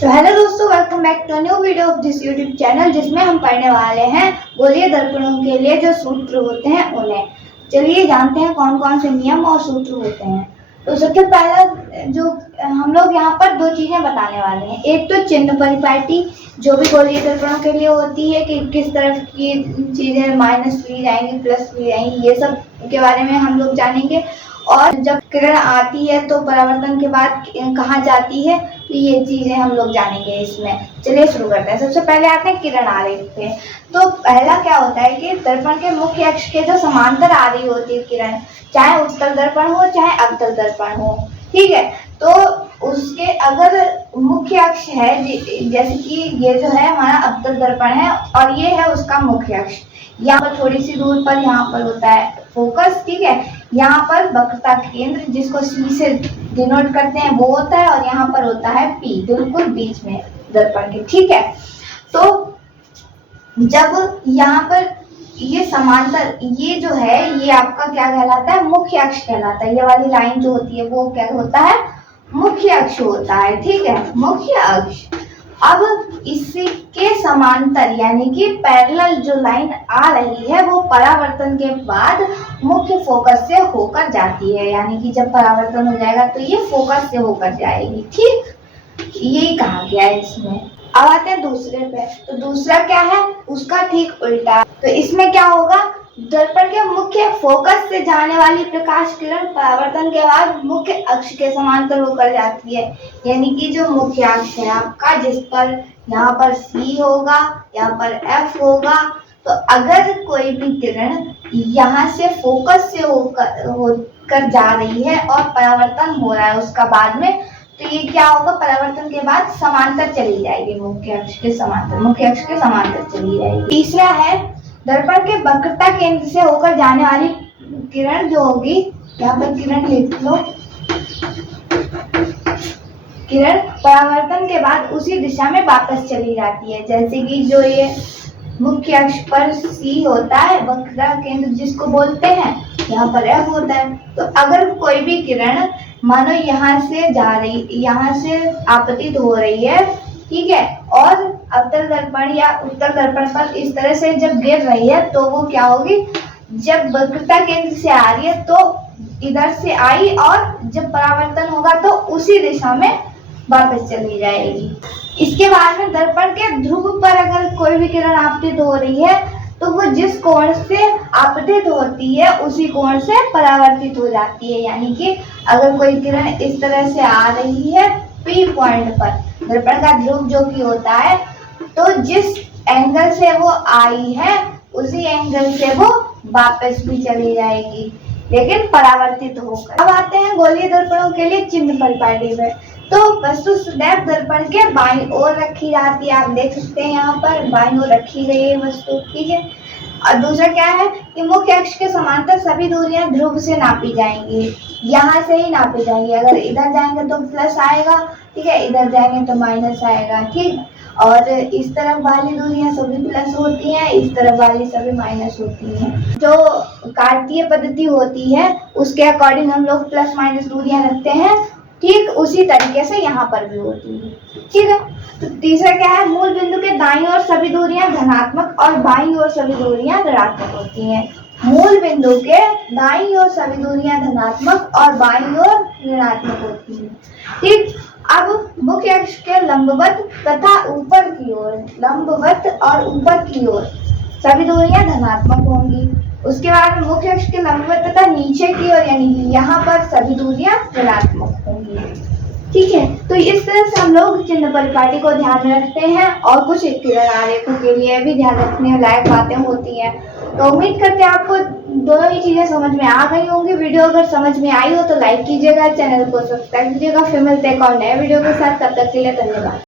तो हेलो दोस्तों, welcome back to new video of this YouTube channel, जिसमें हम पढ़ने वाले हैं गोलीय दर्पणों के लिए जो सूत्र होते हैं उन्हें। चलिए जानते हैं कौन कौन से नियम और सूत्र होते हैं। तो सबसे पहला जो हम लोग यहाँ पर दो चीजें बताने वाले हैं। एक तो चिन्ह परिपाटी जो भी गोलीय दर्पणों के लिए होती है कि किस तरह की चीजें माइनस ली जाएंगी, प्लस ली जाएंगी, ये सब के बारे में हम लोग जानेंगे। और जब किरण आती है तो परावर्तन के बाद कहाँ जाती है, तो ये चीजें हम लोग जानेंगे इसमें। चलिए शुरू करते हैं। सबसे पहले आते हैं किरण आरेख पे। तो पहला क्या होता है कि दर्पण के मुख्य अक्ष के जो समांतर आ रही होती है किरण, चाहे उत्तल दर्पण हो चाहे अवतल दर्पण हो, ठीक है। तो उसके अगर मुख्य अक्ष है, जैसे कि ये जो है हमारा अवतल दर्पण है और ये है उसका मुख्य अक्ष, यहाँ पर थोड़ी सी दूर पर यहाँ पर होता है फोकस, ठीक है। यहाँ पर वक्रता केंद्र जिसको सी से डिनोट करते हैं वो होता है, और यहाँ पर होता है पी, बिल्कुल बीच में दर्पण के, ठीक है। तो जब यहाँ पर ये समांतर, ये जो है ये आपका क्या कहलाता है, मुख्य अक्ष कहलाता है। ये वाली लाइन जो होती है वो क्या होता है, मुख्य अक्ष होता है, ठीक है, मुख्य अक्ष। अब इसके समांतर यानी कि पैरेलल जो लाइन आ रही है वो परावर्तन के बाद मुख्य फोकस से होकर जाती है, यानी कि जब परावर्तन हो जाएगा तो ये फोकस से होकर जाएगी, ठीक। यही कहा गया है इसमें। अब आते हैं दूसरे पे। तो दूसरा क्या है, उसका ठीक उल्टा। तो इसमें क्या होगा, दर्पण के मुख्य फोकस से जाने वाली प्रकाश किरण परावर्तन के बाद मुख्य अक्ष के समांतर होकर जाती है, यानी कि जो मुख्य अक्ष है आपका, जिस पर यहाँ पर C होगा, यहाँ पर F होगा, तो अगर कोई भी किरण यहाँ से फोकस से होकर जा रही है और परावर्तन हो रहा है उसका बाद में, तो ये क्या होगा, परावर्तन के बाद समांतर चली जाएगी, मुख्य अक्ष के समांतर चली जाएगी। तीसरा है दर्पण के वक्रता केंद्र से होकर जाने वाली किरण जो होगी, यहाँ पर किरण लिख लो, किरण परावर्तन के बाद उसी दिशा में वापस चली जाती है। जैसे कि जो ये मुख्य अक्ष पर C होता है, वक्रता केंद्र जिसको बोलते हैं, यहाँ पर F होता है। तो अगर कोई भी किरण मानो यहाँ से जा रही, यहाँ से आपतित हो रही है, ठीक है, और अवतल दर्पण या उत्तल दर्पण पर इस तरह से जब गिर रही है तो वो क्या होगी, जब वक्रता केंद्र से आ रही है तो इधर से आई और जब परावर्तन होगा तो उसी दिशा में वापस चली जाएगी। इसके बाद में दर्पण के ध्रुव पर अगर कोई भी किरण आपतित हो रही है तो वो जिस कोण से आपतित होती है उसी कोण से परावर्तित हो जाती है, यानी कि अगर कोई किरण इस तरह से आ रही है P पॉइंट पर, दर्पण का ध्रुव जो कि होता है, तो जिस एंगल से वो आई है उसी एंगल से वो वापस भी चली जाएगी, लेकिन परावर्तित होकर। अब आते हैं गोलीय दर्पणों के लिए चिन्ह परिपाटी में। तो वस्तु सदैव दर्पण के बाईं ओर रखी जाती है, आप देख सकते हैं यहाँ पर बाईं ओर रखी गई है वस्तु, ठीक है। और दूसरा क्या है कि मुख्य अक्ष के समांतर सभी दूरियां ध्रुव से नापी जाएंगी, यहाँ से ही नापी जाएंगी। अगर इधर जाएंगे तो प्लस आएगा, ठीक है, इधर जाएंगे तो माइनस आएगा, ठीक। और इस तरफ वाली दूरियां सभी प्लस होती हैं, इस तरफ वाली सभी माइनस होती हैं। जो कार्तीय पद्धति होती है उसके अकॉर्डिंग हम लोग प्लस माइनस दूरियां रखते हैं, ठीक उसी तरीके से यहाँ पर भी होती है, ठीक है। तो तीसरा क्या है, मूल बिंदु के दाईं ओर सभी दूरियां धनात्मक और बाईं ओर सभी दूरियां ऋणात्मक होती हैं। मूल बिंदु के दाईं ओर सभी दूरियां धनात्मक और बाईं ओर ऋणात्मक होती हैं, ठीक। अब मुख्य अक्ष के लंबवत तथा ऊपर की ओर, लंबवत और ऊपर की ओर सभी दूरियां धनात्मक होंगी। उसके बाद मुख्य अक्ष के लंबवत तथा नीचे की ओर यानी कि यहाँ पर सभी दूरियां ऋणात्मक होंगी, ठीक है। तो इस तरह से हम लोग चिन्ह परिपाटी को ध्यान में रखते हैं, और कुछ किरण आरेखों के लिए भी ध्यान रखने लायक बातें होती हैं। तो उम्मीद करते हैं आपको दोनों ही चीजें समझ में आ गई होंगी। वीडियो अगर समझ में आई हो तो लाइक कीजिएगा, चैनल को सब्सक्राइब कीजिएगा। फिर मिलते हैं एक और नए वीडियो के साथ, तब तक के लिए धन्यवाद।